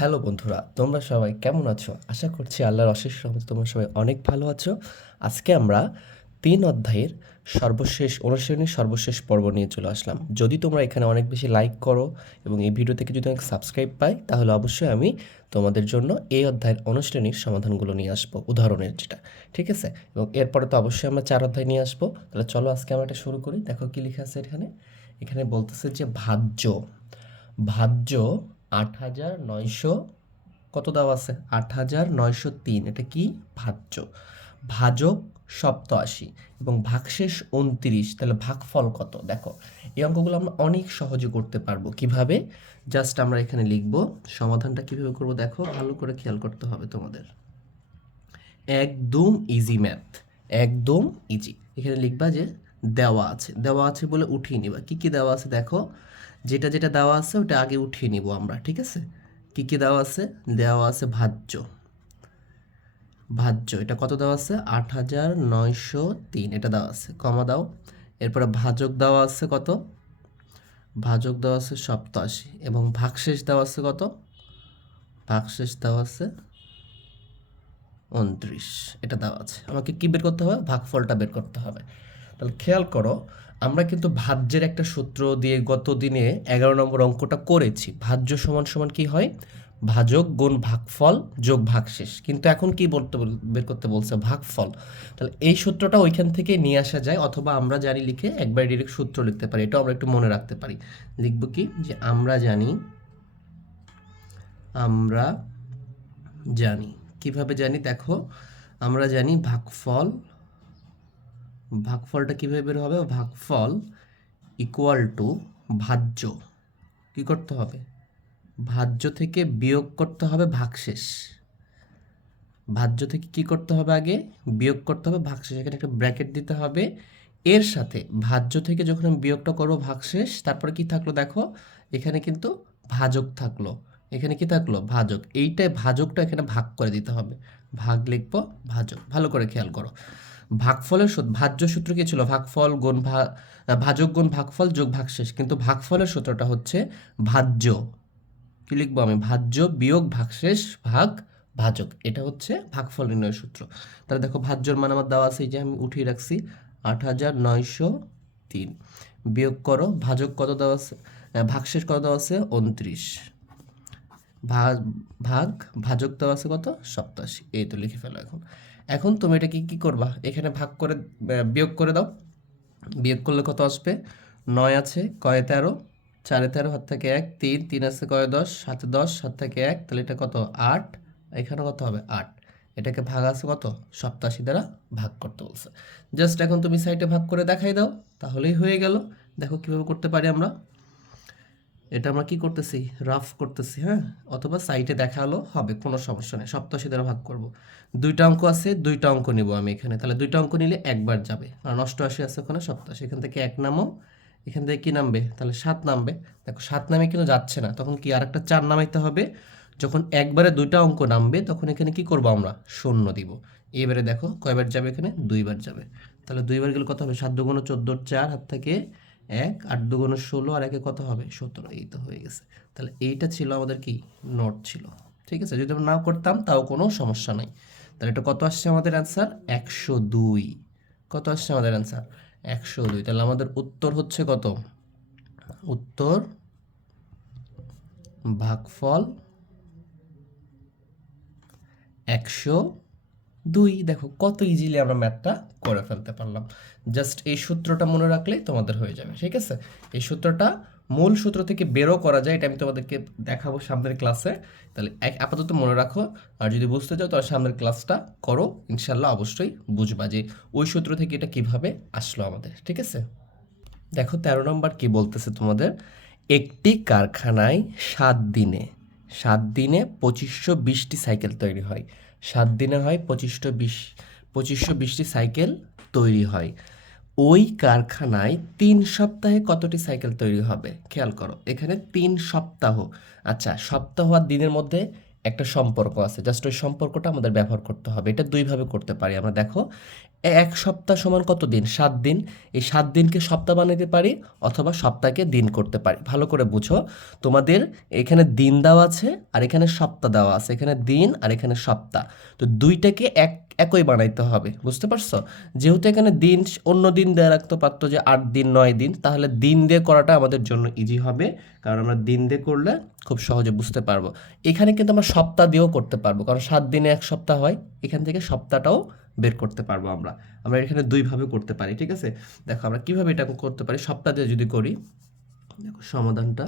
Hello বন্ধুরা, তোমরা সবাই কেমন আছো? আশা করছি আল্লাহর অশেষ রহমতে তোমরা সবাই অনেক ভালো আছো। আজকে আমরা তিন অধ্যায়ের সর্বশেষ অনুশীলনীর সর্বশেষ পর্ব নিয়ে চলে আসলাম। যদি তোমরা এখানে অনেক বেশি লাইক করো এবং এই ভিডিও থেকে যদি অনেক সাবস্ক্রাইব পাই, তাহলে অবশ্যই আমি তোমাদের জন্য এই অধ্যায়ের অনুশীলনীর সমাধানগুলো নিয়ে আসব, উদাহরণের যেটা, ঠিক আছে? এবং এরপরে তো অবশ্যই আমরা চার অধ্যায় নিয়ে আসব। তাহলে চলো আজকে আমরা এটা শুরু করি। দেখো কি লেখা আছে এখানে। এখানে বলতেছে যে ভাজ্য ভাজ্য আট হাজার নয়শো, কত দেওয়া আছে? আট হাজার নয়শো তিন, এটা কি? ভাজ্য। ভাজক সপ্তআশি এবং ভাগশেষ উনত্রিশ, তাহলে ভাগফল কত? দেখো, এই অঙ্কগুলো আমরা অনেক সহজে করতে পারব। কীভাবে? জাস্ট আমরা এখানে লিখব। সমাধানটা কীভাবে করব? দেখো, ভালো করে খেয়াল করতে হবে তোমাদের। একদম ইজি ম্যাথ একদম ইজি এখানে লিখবা যে দেওয়া আছে। দেওয়া আছে বলে উঠিয়ে নিবা। কি কি দেওয়া আছে দেখো? যেটা যেটা দেওয়া আছে ওটা আগে উঠিয়ে নিব আমরা, ঠিক আছে? কি কি দেওয়া আছে? দেওয়া আছে ভাজ্য। ভাজ্য, এটা কত দেওয়া আছে? আট হাজার নয়শো তিন, এটা দেওয়া আছে। কমা দাও। এরপরে ভাজক দেওয়া আছে কত? ভাজক দেওয়া আছে সপ্তাশি। এবং ভাগশেষ দেওয়া আছে কত? ভাগশেষ দেওয়া আছে উনত্রিশ। এটা দেওয়া আছে। আমাকে কি বের করতে হবে? ভাগফলটা বের করতে হবে। তাহলে খেয়াল করো আমরা কিন্তু ভাজ্যের একটা সূত্র দিয়ে গত দিনে এগারো নম্বর অঙ্কটা করেছি। ভাজ্য সমান সমান কি হয়? ভাজক গুণ ভাগফল যোগ ভাগশেষ। কিন্তু এখন কি বলতে বল- বের করতে বলছে? ভাগফল। তাহলে এই সূত্রটা ওইখান থেকে নিয়ে আসা যায়, অথবা আমরা জানি লিখে একবার ডিরেক্ট সূত্র লিখতে পারি। এটা আমরা একটু মনে রাখতে পারি। লিখব কি? যে আমরা জানি আমরা জানি। কীভাবে জানি? দেখো, আমরা জানি ভাগফল ভাগফলটা কীভাবে বের হবে? ভাগফল ইকুয়াল টু ভাজ্য। কি করতে হবে? ভাজ্য থেকে বিয়োগ করতে হবে ভাগশেষ। ভাজ্য থেকে কি করতে হবে আগে? বিয়োগ করতে হবে ভাগশেষ। এখানে একটা ব্র্যাকেট দিতে হবে। এর সাথে ভাজ্য থেকে যখন আমি বিয়োগটা করব ভাগশেষ, তারপরে কি থাকল দেখো? এখানে কিন্তু ভাজক থাকল। এখানে কি থাকল? ভাজক। এইটাই ভাজকটা এখানে ভাগ করে দিতে হবে। ভাগ লিখব ভাজক। ভালো করে খেয়াল করো। ভাগফলের ভাজ্য সূত্র কি ছিল? ভাগফল গুণ ভাজক গুণ ভাগফল যোগ ভাগশেষ। কিন্তু ভাগফলের সূত্রটা হচ্ছে ভাজ্য। কি লিখব আমি? ভাজ্য বিয়োগ ভাগশেষ ভাগ ভাজক। এটা হচ্ছে ভাগফল নির্ণয়ের সূত্র। তাহলে দেখো ভাজ্যর মান আমার দেওয়া আছে, এই যে আমি উঠিয়ে রাখছি। আট হাজার নয়শো তিন। বিয়োগ করো, ভাজক কত দেওয়া আছে? ভাগশেষ কত দেওয়া আছে? উনত্রিশ। ভাগ ভাগ ভাজক দেওয়া আছে কত? সপ্তাশি। এই তো লিখে ফেলো এখন। এখন তুমি এটা কি করবা? এখানে ভাগ করে বিয়োগ করে দাও। বিয়োগ করলে কত আসবে? নয় আছে, কয় তেরো? চারে তেরো হাত থেকে এক, তিন তিন আছে কয় দশ, সাতে দশ, সাত থেকে এক, তাহলে এটা কত? আট। এখানে কত হবে? আট। এটাকে ভাগ আছে কত? সপ্তাশি দ্বারা ভাগ করতে বলছে। জাস্ট এখন তুমি সাইডে ভাগ করে দেখাই দাও, তাহলেই হয়ে গেল। দেখো কীভাবে করতে পারি আমরা। এটা আমরা কি করতেছি? রাফ করতেছি হ্যাঁ? অথবা সাইটে দেখাল হবে, কোনো সমস্যা নেই সপ্তাশি দ্বারা ভাগ করব। দুইটা অঙ্ক আছে, দুইটা অঙ্ক নিব আমি এখানে। তাহলে দুইটা অঙ্ক নিলে একবার যাবে। কারণ অষ্টআশি আছে ওখানে সপ্তাশি এখান থেকে এক নামো এখান থেকে কি নামবে? তাহলে সাত নামবে। দেখো, সাত নামে কিন্তু যাচ্ছে না। তখন কি আরেকটা চার নামাইতে হবে? যখন একবারে দুইটা অঙ্ক নামবে, তখন এখানে কি করব আমরা? শূন্য দিব। এবারে দেখো, কয়বার যাবে এখানে? দুইবার যাবে। তাহলে দুইবার গেলে কত হবে? সাত দুগুণ চোদ্দোর চার, হাত থেকে এক, আট দুগুণ ষোলো আর একে কত হবে? সতেরো। এই তো হয়ে গেছে। তাহলে এইটা ছিল আমাদের কি? নোট ছিল। ঠিক আছে? যদি আমরা না করতাম, তাও কোনো সমস্যা নাই। তাহলে এটা কত আসছে আমাদের অ্যান্সার একশো দুই। কত আসছে আমাদের অ্যান্সার একশো দুই। তাহলে আমাদের উত্তর হচ্ছে কত? উত্তর ভাগফল একশো দুই, দেখো, কত ইজিলি আমরা ম্যাথটা করে ফেলতে পারলাম। জাস্ট এই সূত্রটা মনে রাখলেই তোমাদের হয়ে যাবে, ঠিক আছে? এই সূত্রটা মূল সূত্র থেকে বেরো করা যায়, এটা আমি তোমাদেরকে দেখাবো সামনের ক্লাসে তাহলে আপাতত মনে রাখো, আর যদি বুঝতে চাও, তাহলে সামনের ক্লাসটা করো ইনশাল্লাহ অবশ্যই বুঝবা যে ওই সূত্র থেকে এটা কীভাবে আসলো আমাদের, ঠিক আছে? দেখো, তেরো নম্বর কি বলতেছে তোমাদের? একটি কারখানায় সাত দিনে সাত দিনে পঁচিশশো বিশটি সাইকেল তৈরি হয়। সাত দিনে হয়, পঁচিশশো বিশ, পঁচিশশো বিশটি সাইকেল তৈরি হয়। ওই কারখানায় তিন সপ্তাহে কতটি সাইকেল তৈরি হবে? খেয়াল করো, এখানে তিন সপ্তাহ। আচ্ছা সপ্তাহ আর দিনের মধ্যে একটা সম্পর্ক আছে। জাস্ট ওই সম্পর্কটা আমাদের ব্যবহার করতে হবে। এটা দুইভাবে করতে পারি। আমরা দেখো এক সপ্তাহ সমান কত দিন? সাত দিন। এই সাত দিনকে সপ্তাহ বানাতে পারি অথবা সপ্তাহকে দিন করতে পারি। ভালো করে বুঝো। তোমাদের এখানে দিন দেওয়া আছে আর এখানে সপ্তাহ দেওয়া আছে। এখানে দিন আর এখানে সপ্তাহ। তো দুইটাকে এক, একই বানাইতে হবে। বুঝতে পারছ? যেহেতু এখানে দিন, অন্য দিন দেওয়া রাখতে পারতো যে আট দিন, নয় দিন, তাহলে দিন দিয়ে করাটা আমাদের জন্য ইজি হবে। কারণ আমরা দিন দিয়ে করলে খুব সহজে বুঝতে পারব। এখানে কিন্তু আমরা সপ্তাহ দিয়েও করতে পারব, কারণ সাত দিনে এক সপ্তাহ হয়, এখান থেকে সপ্তাহটাও বের করতে পারব আমরা। আমরা এখানে দুইভাবে করতে পারি, ঠিক আছে? দেখো আমরা কীভাবে এটা করতে পারি, সপ্তাহ দিয়ে যদি করি, দেখো সমাধানটা,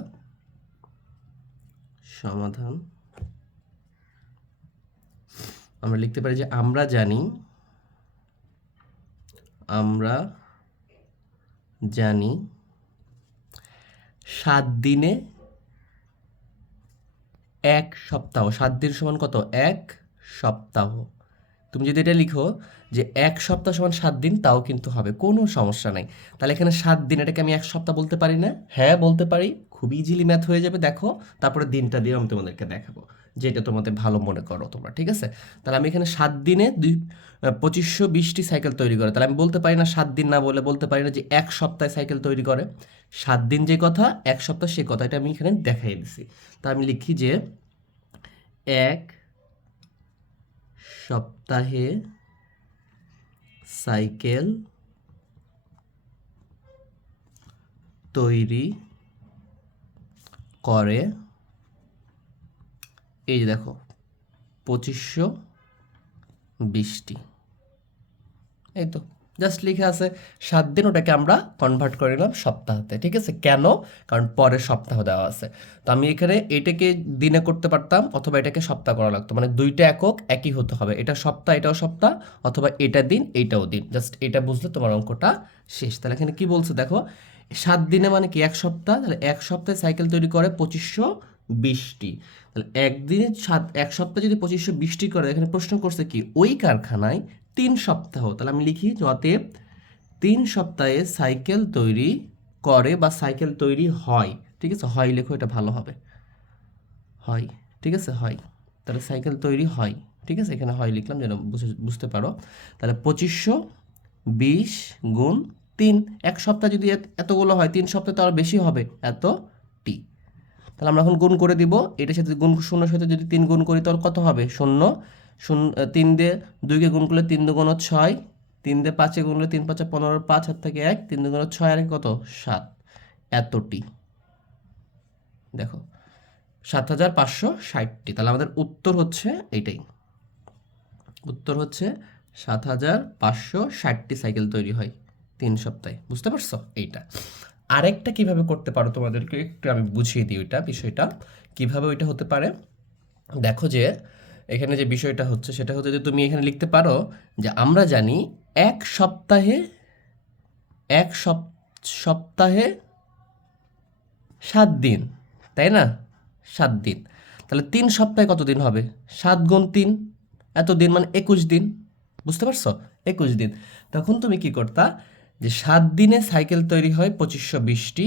সমাধান, আমরা লিখতে পারি যে আমরা জানি আমরা জানি সাত দিনে এক সপ্তাহ। সাত দিন সমান কত? এক সপ্তাহ। তুমি যদি এটা লিখো যে এক সপ্তাহ সমান সাত দিন, তাও কিন্তু হবে। কোনো সমস্যা নাই। তাহলে এখানে সাত দিন, এটাকে আমি এক সপ্তাহ বলতে পারি না? হ্যাঁ বলতে পারি। খুবই ইজিলি ম্যাথ হয়ে যাবে। দেখো, তারপরে দিনটা দিয়ে আমি তোমাদেরকে দেখাবো। যেটা তোমাদের ভালো মনে করো তোমরা, ঠিক আছে? তাহলে আমি এখানে সাত দিনে দুই পঁচিশশো বিশটি সাইকেল তৈরি করে। তাহলে আমি বলতে পারি না সাত দিন না বলে বলতে পারি না যে এক সপ্তাহে সাইকেল তৈরি করে। সাত দিন যে কথা, এক সপ্তাহ সে কথাটা আমি এখানে দেখাই দিছি। তা আমি লিখি যে এক সপ্তাহে সাইকেল তৈরি করে এই যে দেখো, পঁচিশশো বিশটি। এই তো জাস্ট লিখে আছে, সাত দিন ওটাকে আমরা কনভার্ট করে নিলাম সপ্তাহতে, ঠিক আছে? কেন? কারণ পরের সপ্তাহ দেওয়া আছে। তো আমি এখানে এটাকে দিনে করতে পারতাম, অথবা এটাকে সপ্তাহ করা লাগতো। মানে দুইটা একক একই হতে হবে। এটা সপ্তাহ, এটাও সপ্তাহ, অথবা এটা দিন, এটাও দিন। জাস্ট এটা বুঝলে তোমার অঙ্কটা শেষ। তাহলে এখানে কি বলছে? দেখো, সাত দিনে মানে কি? এক সপ্তাহ? তাহলে এক সপ্তাহে সাইকেল তৈরি করে পঁচিশশো বিশটি তাহলে একদিনে সাত, এক সপ্তাহে যদি পঁচিশশো বিশটি করে, এখানে প্রশ্ন করছে কি, ওই কারখানায় তিন সপ্তাহ, তাহলে আমি লিখি অতএব তিন সপ্তাহে সাইকেল তৈরি করে বা সাইকেল তৈরি হয়, ঠিক আছে? হয় লেখো, এটা ভালো হবে। হয়, ঠিক আছে? হয়। তাহলে সাইকেল তৈরি হয়, ঠিক আছে? এখানে হয় লিখলাম যেন বুঝে- বুঝতে পারো। তাহলে পঁচিশশো বিশ গুণ তিন, এক সপ্তাহ যদি এত- এতগুলো হয়, তিন সপ্তাহ তো আর বেশি হবে, এত তাহলে আমরা এখন গুণ করে দিব, এটার সাথে গুণ, শূন্যর সাথে যদি তিন গুণ করি, তাহলে কত হবে? শূন্য। শূন্য, তিন দিয়ে দুইকে গুণ করলে তিন দুগুণ ছয়। তিন দিয়ে পাঁচে গুণ করলে তিন পাঁচে পনেরো, পাঁচ হাত থেকে এক, তিন দুগুণ ছয় আর কত? সাত। এতটি। দেখো, সাত হাজার পাঁচশো ষাটটি। তাহলে আমাদের উত্তর হচ্ছে এইটাই। উত্তর হচ্ছে সাত হাজার পাঁচশো ষাটটি সাইকেল তৈরি হয় তিন সপ্তাহে। বুঝতে পারছ? এইটা। আরেকটা কীভাবে করতে পারো তোমাদেরকে একটু আমি বুঝিয়ে দিই ওইটা বিষয়টা। কীভাবে ওইটা হতে পারে? দেখো যে, এখানে যে বিষয়টা হচ্ছে সেটা হচ্ছে যে তুমি এখানে লিখতে পারো যে আমরা জানি এক সপ্তাহে, এক সপ- সপ্তাহে সাত দিন, তাই না? সাত দিন। তাহলে তিন সপ্তাহে কত দিন হবে? সাত গুণ তিন, এত দিন মানে একুশ দিন, বুঝতে পারছ? একুশ দিন। তখন তুমি কি করতা? যে সাত দিনে সাইকেল তৈরি হয় পঁচিশশো বিশটি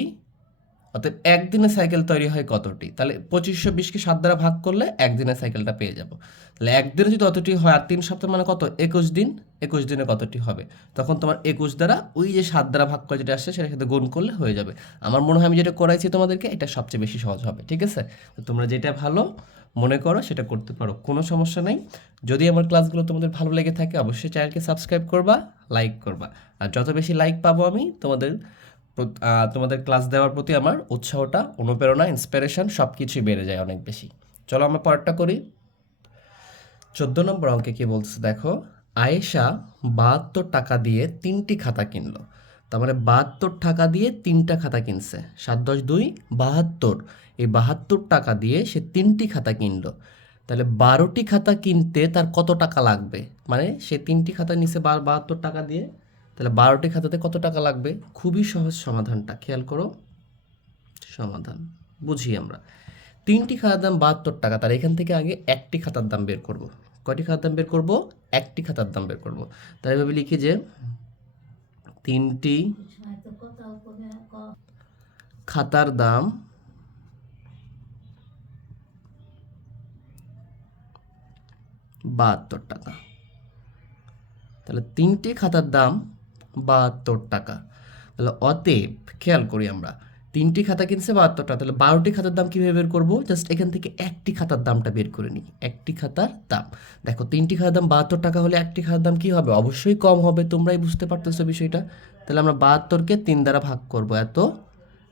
অর্থাৎ একদিনে সাইকেল তৈরি হয় কতটি? তাহলে পঁচিশশো বিশকে সাত দ্বারা ভাগ করলে একদিনে সাইকেলটা পেয়ে যাব। তাহলে একদিনে যদি অতটি হয় আর তিন সপ্তাহ মানে কত? একুশ দিন। একুশ দিনে কতটি হবে? তখন তোমার একুশ দ্বারা ওই যে সাত দ্বারা ভাগ করে যেটা আসছে সেটা সাথে গুণ করলে হয়ে যাবে। আমার মনে হয় আমি যেটা করাইছি তোমাদেরকে, এটা সবচেয়ে বেশি সহজ হবে, ঠিক আছে? তোমরা যেটা ভালো মনে করো সেটা করতে পারো, কোনো সমস্যা নেই। যদি আমার ক্লাসগুলো তোমাদের ভালো লেগে থাকে, অবশ্যই চ্যানেলকে সাবস্ক্রাইব করবা, লাইক করবা। আর যত বেশি লাইক পাবো আমি, তোমাদের তোমাদের ক্লাস দেওয়ার প্রতি আমার উৎসাহটা, অনুপ্রেরণা ইন্সপিরেশন সব কিছুই বেড়ে যায় অনেক বেশি। চলো আমরা পরেরটা করি। চোদ্দ নম্বর অঙ্কে কী বলছে? দেখো, আয়েশা বাহাত্তর টাকা দিয়ে তিনটি খাতা কিনলো। তার মানে বাহাত্তর টাকা দিয়ে তিনটা খাতা কিনছে। সাত দশ দুই, বাহাত্তর। এই বাহাত্তর টাকা দিয়ে সে তিনটি খাতা কিনলো। তাহলে বারোটি খাতা কিনতে তার কত টাকা লাগবে? মানে সে তিনটি খাতা নিছে বাহাত্তর টাকা দিয়ে, তাহলে বারোটি খাতাতে কত টাকা লাগবে? খুবই সহজ সমাধানটা, খেয়াল করো। সমাধান, বুঝি আমরা। তিনটি খাতার দাম বাহাত্তর টাকা, তার এখান থেকে আগে একটি খাতার দাম বের করব। কয়টি খাতার দাম বের করব? একটি খাতার দাম বের করব। তাই এভাবে লিখি যে তিনটি খাতার দাম বাহাত্তর টাকা। তাহলে তিনটে খাতার দাম বাহাত্তর টাকা। তাহলে অতএব খেয়াল করি আমরা তিনটি খাতা কিনছে বাহাত্তর টাকা তাহলে বারোটি খাতার দাম কীভাবে বের করব? জাস্ট এখান থেকে একটি খাতার দামটা বের করে নিই। একটি খাতার দাম। দেখো, তিনটি খাতার দাম বাহাত্তর টাকা হলে একটি খাতার দাম কী হবে? অবশ্যই কম হবে, তোমরাই বুঝতে পারতেছো বিষয়টা। তাহলে আমরা বাহাত্তরকে তিন দ্বারা ভাগ করব। এত?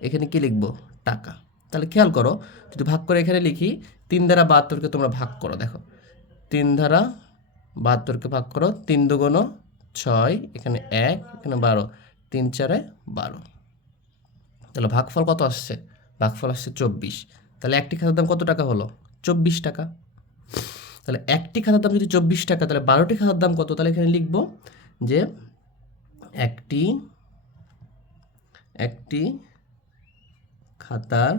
এখানে কি লিখব? টাকা। তাহলে খেয়াল করো, যদি ভাগ করে এখানে লিখি, তিন দ্বারা বাহাত্তরকে তোমরা ভাগ করো, দেখো। তিন ধারা বাহাত্তরকে ভাগ করো, তিন দুগুণ ছয়, এখানে এক, এখানে বারো। তিন চারে বারো। তাহলে ভাগফল কত আসছে? ভাগফল আসছে চব্বিশ। তাহলে একটি খাতার দাম কত টাকা হলো? চব্বিশ টাকা। তাহলে একটি খাতার দাম যদি চব্বিশ টাকা, তাহলে বারোটি খাতার দাম কত? তাহলে এখানে লিখব যে একটি একটি খাতার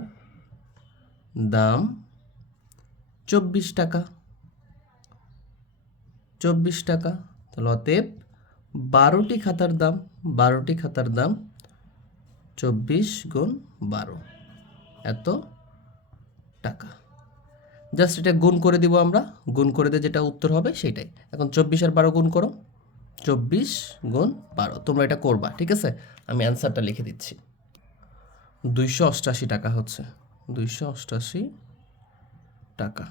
দাম চব্বিশ টাকা। চব্বিশ টাকা। তাহলে অতএব বারোটি খাতার দাম, বারোটি খাতার দাম চব্বিশ গুণ বারো। এত টাকা। জাস্ট এটা গুণ করে দিব আমরা। গুণ করে দিয়ে যেটা উত্তর হবে সেটাই। এখন চব্বিশ আর বারো গুণ করো। চব্বিশ গুণ বারো। তোমরা এটা করবা, ঠিক আছে? আমি অ্যান্সারটা লিখে দিচ্ছি। দুইশো অষ্টাশি টাকা হচ্ছে। দুইশো অষ্টাশি টাকা।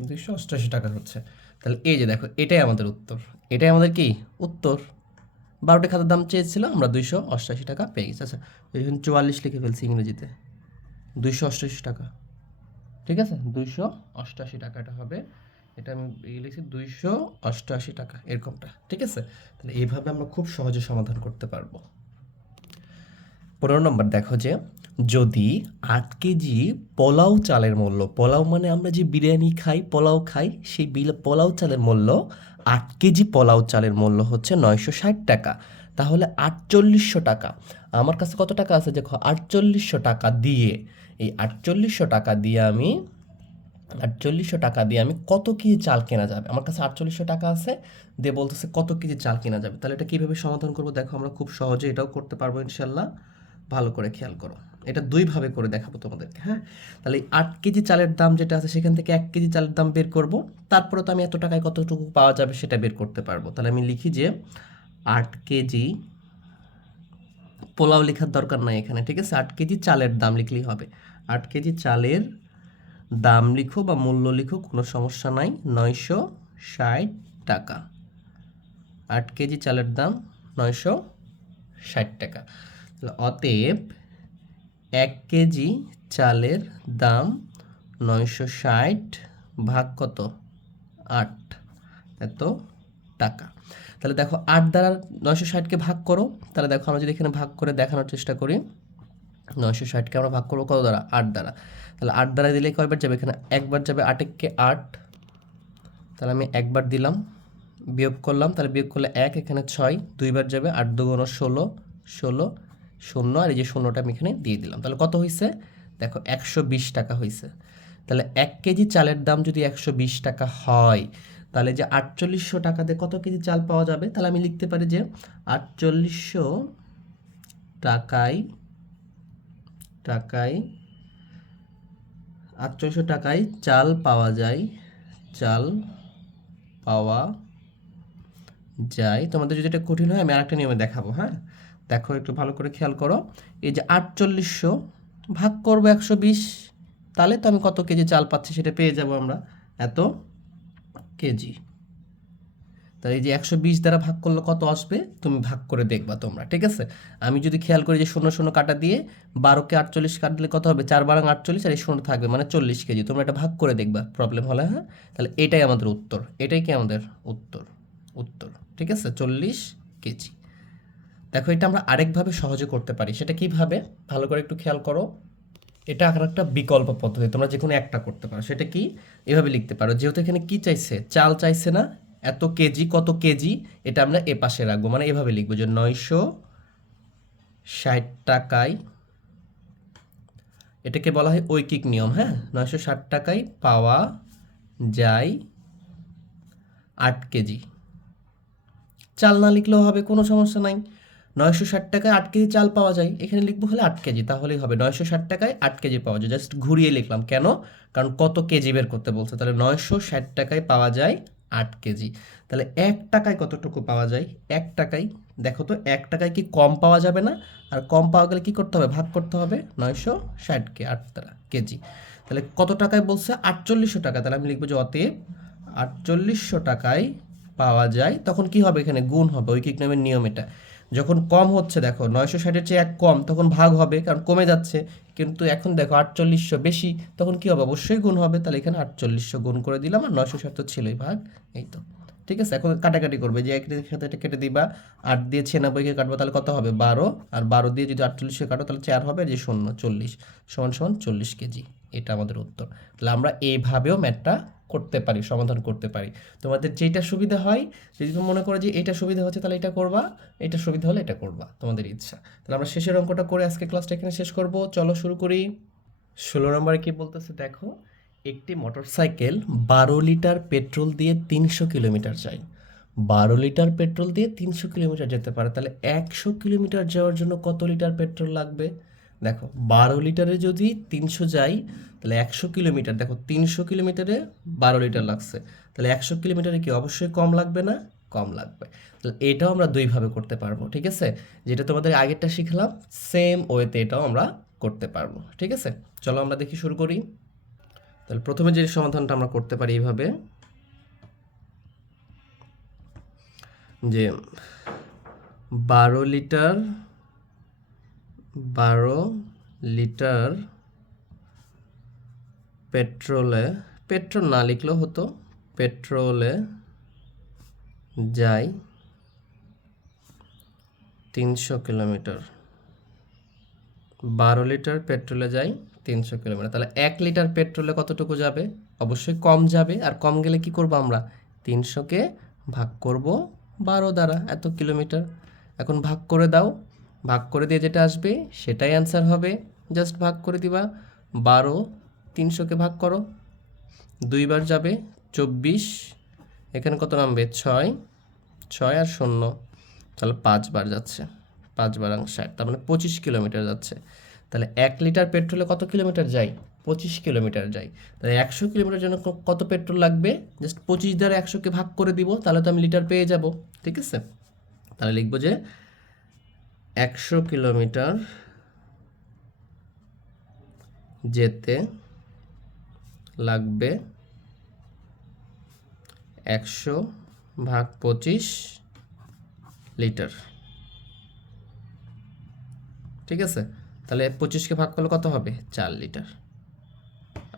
দুইশো অষ্টাশি টাকা হচ্ছে। তাহলে এই যে দেখো, এটাই আমাদের উত্তর। এটাই আমাদের কি? উত্তর। বারোটি খাতার দাম চেয়েছিল, আমরা দুইশো অষ্টাশি টাকা পেয়ে গেছি। আচ্ছা এখন চুয়াল্লিশ লিখে ফেলছি ইংরেজিতে। দুইশো অষ্টাশি টাকা। ঠিক আছে? দুইশো অষ্টাশি টাকাটা হবে। এটা আমি লিখছি দুইশো অষ্টআশি টাকা, এরকমটা। ঠিক আছে? তাহলে এইভাবে আমরা খুব সহজে সমাধান করতে পারব। পনেরো নম্বর, দেখো যে যদি আট কেজি পোলাও চালের মূল্য, পোলাও মানে আমরা যে বিরিয়ানি খাই, পোলাও খাই, সেই পোলাও চালের মূল্য আট কেজি পোলাও চালের মূল্য হচ্ছে নয়শো ষাট টাকা। তাহলে আটচল্লিশশো টাকা। আমার কাছে কত টাকা আছে দেখো? আটচল্লিশশো টাকা দিয়ে, এই আটচল্লিশশো টাকা দিয়ে আমি, আটচল্লিশশো টাকা দিয়ে আমি কত কেজি চাল কেনা যাবে? আমার কাছে আটচল্লিশশো টাকা আছে, দিয়ে বলতেছে কত কেজি চাল কেনা যাবে? তাহলে এটা কীভাবে সমাধান করব? দেখো, আমরা খুব সহজে এটাও করতে পারব ইনশাল্লাহ। ভালো করে খেয়াল করো। এটা দুইভাবে করে দেখাবো তোমাদেরকে হ্যাঁ? তাহলে আট কেজি চালের দাম যেটা আছে, সেখান থেকে এক কেজি চালের দাম বের করব। তারপরে তো আমি এত টাকায় কতটুকু পাওয়া যাবে সেটা বের করতে পারব। তাহলে আমি লিখি যে আট কেজি পোলাও লেখার দরকার নাই এখানে, ঠিক আছে? আট কেজি চালের দাম লিখলেই হবে। আট কেজি চালের দাম লিখো বা মূল্য লিখো, কোনো সমস্যা নাই। নয়শো ষাট টাকা। আট কেজি চালের দাম নয়শো ষাট টাকা। অতএব এক কেজি চালের দাম নয়শো ষাট ভাগ কত? আট। এত টাকা। তাহলে দেখো আট দ্বারা নয়শো ষাটকে ভাগ করো। তাহলে দেখো আমরা যদি এখানে ভাগ করে দেখানোর চেষ্টা করি, নয়শো ষাটকে আমরা ভাগ করব কত দ্বারা? আট দ্বারা। তাহলে আট দ্বারা দিলে কয়বার যাবে? এখানে একবার যাবে আটেককে আট। তাহলে আমি একবার দিলাম, বিয়োগ করলাম। তাহলে বিয়োগ করলে এক, এখানে ছয়, দুইবার যাবে আট দুগুণ ষোলো ষোলো শূন্য আর এই যে শূন্যটা আমি এখানে দিয়ে দিলাম। তাহলে কত হয়েছে দেখো, একশো বিশ টাকা হয়েছে তাহলে এক কেজি চালের দাম যদি একশো বিশ টাকা হয়, তাহলে যে আটচল্লিশশো টাকাতে কত কেজি চাল পাওয়া যাবে? তাহলে আমি লিখতে পারি যে আটচল্লিশশো টাকায় টাকায়, আটচল্লিশশো টাকায় চাল পাওয়া যায়, চাল পাওয়া যায়। তোমাদের যদি এটা কঠিন হয়, আমি আরেকটা নিয়মে দেখাবো হ্যাঁ? দেখো, একটু ভালো করে খেয়াল করো। এই যে আটচল্লিশশো ভাগ করব একশো বিশ, তাহলে তো আমি কত কেজি চাল পাচ্ছি সেটা পেয়ে যাব আমরা। এত কেজি। তাহলে এই যে একশো বিশ দ্বারা ভাগ করলে কত আসবে? তুমি ভাগ করে দেখবা তোমরা, ঠিক আছে? আমি যদি খেয়াল করি যে শূন্য শূন্য কাটা দিয়ে বারোকে আটচল্লিশ কাট দিলে কত হবে? চার বারাং আটচল্লিশ আর এই শূন্য থাকবে মানে চল্লিশ কেজি। তোমরা এটা ভাগ করে দেখবা প্রবলেম হলে হ্যাঁ? তাহলে এটাই আমাদের উত্তর, এটাই কি আমাদের উত্তর? উত্তর, ঠিক আছে? চল্লিশ কেজি। দেখো, এটা আমরা আরেকভাবে সহজে করতে পারি। সেটা কীভাবে? ভালো করে একটু খেয়াল করো। এটা আর একটা বিকল্প পদ্ধতি, তোমরা যে কোনো একটা করতে পারো। সেটা কি? এভাবে লিখতে পারো। যেহেতু এখানে কি চাইছে? চাল চাইছে না? এত কেজি, কত কেজি? এটা আমরা এ পাশে রাখব। মানে এভাবে লিখব যে নয়শো ষাট টাকায়, এটাকে বলা হয় ঐকিক নিয়ম হ্যাঁ? নয়শো ষাট টাকায় পাওয়া যায় আট কেজি। চাল না লিখলেও হবে, কোনো সমস্যা নাই। নয়শো ষাট টাকায় আট কেজি চাল পাওয়া যায়। এখানে লিখব হলে আট কেজি, তাহলেই হবে। নয়শো ষাট টাকায় আট কেজি পাওয়া যায়। জাস্ট ঘুরিয়ে লিখলাম। কেন? কারণ কত কেজি বের করতে বলছে? তাহলে নয়শো ষাট টাকায় পাওয়া যায় আট কেজি। তাহলে এক টাকায় কতটুকু পাওয়া যায়? এক টাকায়। দেখো তো, এক টাকায় কি কম পাওয়া যাবে না? আর কম পাওয়া গেলে কি করতে হবে? ভাগ করতে হবে। নয়শো ষাটকে আট টাকা কেজি। তাহলে কত টাকায় বলছে? আটচল্লিশশো টাকা। তাহলে আমি লিখব যে অতএব আটচল্লিশশো টাকায় পাওয়া যায়। তখন কি হবে এখানে? গুণ হবে। ঐকিক নামের নিয়ম এটা। যখন কম হচ্ছে, দেখো, নয়শো ষাটের চেয়ে এক কম, তখন ভাগ হবে, কারণ কমে যাচ্ছে। কিন্তু এখন দেখো, আটচল্লিশশো বেশি, তখন কি হবে? অবশ্যই গুণ হবে। তাহলে এখানে আটচল্লিশশো গুণ করে দিলাম, আর নয়শো ষাট তো ছিলই ভাগ, এই তো। ঠিক আছে, এখন কাটাকাটি করবে, যে এক সাথে এটা কেটে দিবা, আট দিয়ে ছিয়ানব্বইকে কাটবো, তাহলে কত হবে? বারো, আর বারো দিয়ে যদি আটচল্লিশকে কাটো, তাহলে চার হবে, যে শূন্য, চল্লিশ, সমান সমান চল্লিশ কেজি, এটা আমাদের উত্তর। তাহলে আমরা এইভাবেও ম্যাথটা করতে পারি, সমাধান করতে পারি। তোমাদের যেটা সুবিধা হয়, যদি তুমি মনে করো যে এটা সুবিধা হচ্ছে, তাহলে এটা করবা এটা সুবিধা হলে এটা করবা, তোমাদের ইচ্ছা। তাহলে আমরা শেষের অঙ্কটা করে আজকে ক্লাসটা এখানে শেষ করব। চলো শুরু করি। ষোলো নম্বরে কি বলতেছে? দেখো, একটি মোটরসাইকেল বারো লিটার পেট্রোল দিয়ে তিনশো কিলোমিটার যায়। বারো লিটার পেট্রোল দিয়ে তিনশো কিলোমিটার যেতে পারে। তাহলে একশো কিলোমিটার যাওয়ার জন্য কত লিটার পেট্রোল লাগবে? দেখো, বারো লিটারে যদি তিনশো যাই তাহলে একশো কিলোমিটার, দেখো তিনশো কিলোমিটারে বারো লিটার লাগছে। তাহলে একশো কিলোমিটারে কি অবশ্যই কম লাগবে না? কম লাগবে। তাহলে এটাও আমরা দুইভাবে করতে পারব, ঠিক আছে? যেটা তোমাদের আগেরটা শিখলাম, সেম ওয়েতে এটাও আমরা করতে পারব, ঠিক আছে? চলো আমরা দেখি শুরু করি। তাহলে প্রথমে যে সমাধানটা আমরা করতে পারি এইভাবে যে বারো লিটার বারো লিটার পেট্রোলে পেট্রোল না লিখলেও হতো পেট্রোলে যাই তিনশো কিলোমিটার বারো লিটার পেট্রোলে যাই তিনশো কিলোমিটার তাহলে এক লিটার পেট্রোলে কতটুকু যাবে? অবশ্যই কম যাবে। আর কম গেলে কি করব আমরা? তিনশোকে ভাগ করব বারো দ্বারা, এত কিলোমিটার। এখন ভাগ করে দাও। ভাগ করে দিয়ে যেটা আসবে, সেটাই অ্যান্সার হবে। জাস্ট ভাগ করে দিবা। বারো তিনশোকে ভাগ করো। দুইবার যাবে চব্বিশ। এখানে কত নামবে? ছয়। ছয় আর শূন্য। তাহলে পাঁচবার যাচ্ছে। পাঁচবার ষাট তার মানে পঁচিশ কিলোমিটার যাচ্ছে। তাহলে এক লিটার পেট্রোলে কত কিলোমিটার যায়? পঁচিশ কিলোমিটার যায়। তাহলে একশো কিলোমিটার জন্য কত পেট্রোল লাগবে? জাস্ট পঁচিশ দ্বারা একশোকে ভাগ করে দিব, তাহলে তো আমি লিটার পেয়ে যাব। ঠিক আছে? তাহলে লিখব যে একশো কিলোমিটার যেতে লাগবে একশো ভাগ পঁচিশ লিটার। ঠিক আছে? তাহলে পঁচিশকে ভাগ করলে কত হবে? চার লিটার।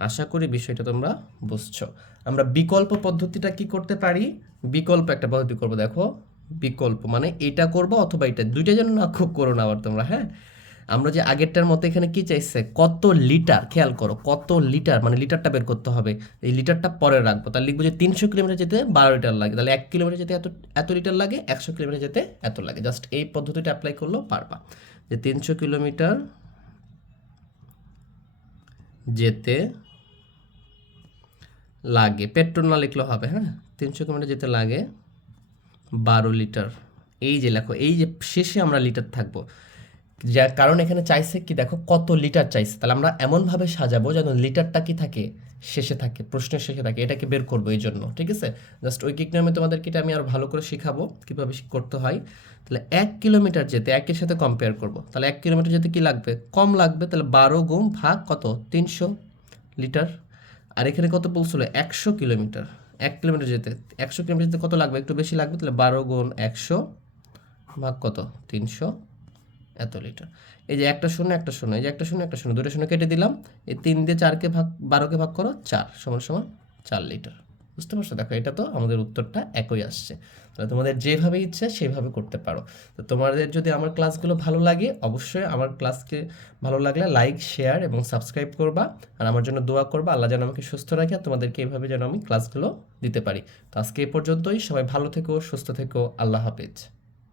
আশা করি বিষয়টা তোমরা বুঝছ। আমরা বিকল্প পদ্ধতিটা কি করতে পারি? বিকল্প একটা পদ্ধতি করব। দেখো বিকল্প। মানে এটা করব অথবা এটা। দুইটা যেন না খুব করো না আবার তোমরা হ্যাঁ? আমরা যে আগেরটার মতো এখানে কি চাইছে? কত লিটার, খেয়াল করো, কত লিটার মানে লিটারটা বের করতে হবে। এই লিটারটা পরে রাখব। তাহলে লিখব যে তিনশো কিলোমিটার যেতে বারো লিটার লাগে। তাহলে এক কিলোমিটার যেতে এত এত লিটার লাগে, একশো কিলোমিটার যেতে এত লাগে। জাস্ট এই পদ্ধতিটা অ্যাপ্লাই করলেও পারবা যে তিনশো কিলোমিটার যেতে লাগে। পেট্রোল না লিখলেও হবে হ্যাঁ? তিনশো কিলোমিটার যেতে লাগে। বারো লিটার। এই যে লেখো, এই যে শেষে আমরা লিটার থাকব। যার কারণ এখানে চাইছে কি, দেখো কত লিটার চাইছে। তাহলে আমরা এমনভাবে সাজাবো যেন লিটারটা কি থাকে, শেষে থাকে, প্রশ্নের শেষে থাকে, এটাকে বের করব এই জন্য, ঠিক আছে? জাস্ট ঐকিক নিয়মে তোমাদেরকে এটা আমি আরও ভালো করে শিখাবো, কীভাবে করতে হয়। তাহলে এক কিলোমিটার যেতে, একের সাথে কম্পেয়ার করব। তাহলে এক কিলোমিটার যেতে কি লাগবে? কম লাগবে, তাহলে বারো গুণ ভাগ কত? তিনশো লিটার। আর এখানে কত বলছিল? একশো কিলোমিটার। এক কিলোমিটার যেতে, একশো কিলোমিটার যেতে কত লাগবে? একটু বেশি লাগবে, তাহলে বারো গুণ একশো ভাগ কত? তিনশো এত লিটার। এই যে একটা শূন্য একটা শূন্য, এই যে একটা শূন্য একটা শূন্য, দুটো শূন্য কেটে দিলাম। এই তিন দিয়ে চারকে ভাগ, বারোকে ভাগ করো, চার, সমান সমান চার লিটার। বুঝতে পারছ? দেখো, এটা তো আমাদের উত্তরটা একই আসছে। তাহলে তোমাদের যেভাবে ইচ্ছে সেভাবে করতে পারো। তো তোমাদের যদি আমার ক্লাসগুলো ভালো লাগে, অবশ্যই আমার ক্লাসকে ভালো লাগলে লাইক, শেয়ার এবং সাবস্ক্রাইব করবা। আর আমার জন্য দোয়া করবা, আল্লাহ যেন আমাকে সুস্থ রাখে আর তোমাদেরকে এইভাবে যেন আমি ক্লাসগুলো দিতে পারি। তো আজকে এই পর্যন্তই। সবাই ভালো থেকো, সুস্থ থেকো। আল্লাহ হাফেজ।